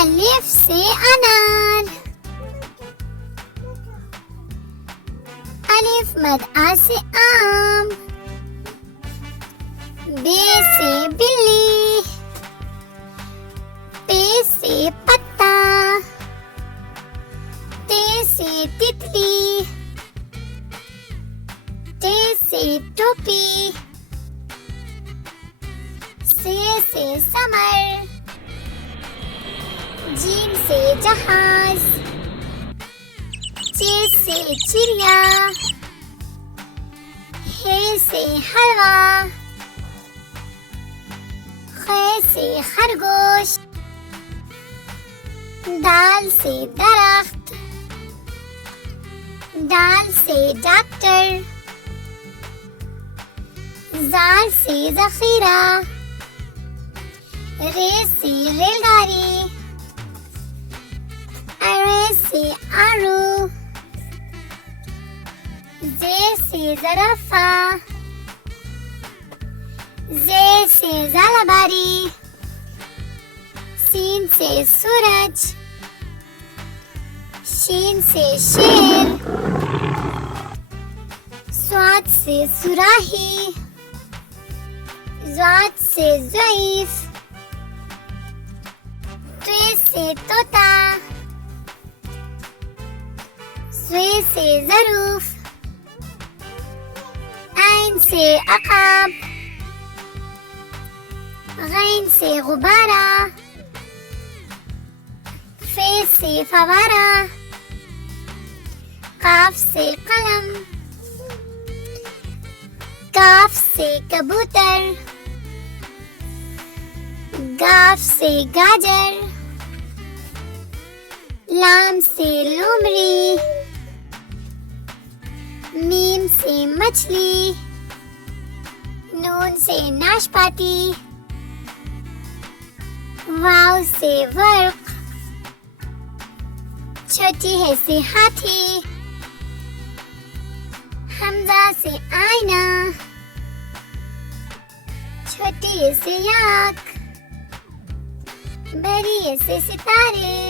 अलिफ से अनार, अलिफ मद आ से आम, बे से बिल्ली, पे से पत्ता, ते से तितली, टे से टोपी, से समर, जीम से जहाज, चे से चिड़िया, हे से हलवा, खे से खरगोश, दाल से दरख्त, दाल से डॉक्टर, जाल से जखीरा, रे से रेलगाड़ी, अरे से आरू, जे से ज़राफ़ा, जे से ज़ालाबारी, सीन से सूरज, शीन से शेर, स्वाद से सुराही, ज़ाद से ज़ईफ़, त्वे से तोता, स्वे से ज़रूफ, ऐन से अक़ाब, गैन से गुब्बारा, फे से फवारा, काफ से कलम, काफ से कबूतर, गाफ से गाजर, लाम से लोमड़ी, मीम से मछली, नून से नाशपाती, वाव से वर्क, छोटी है से हाथी, हमजा से आईना, छोटी है से याक, बड़ी है से सितारे।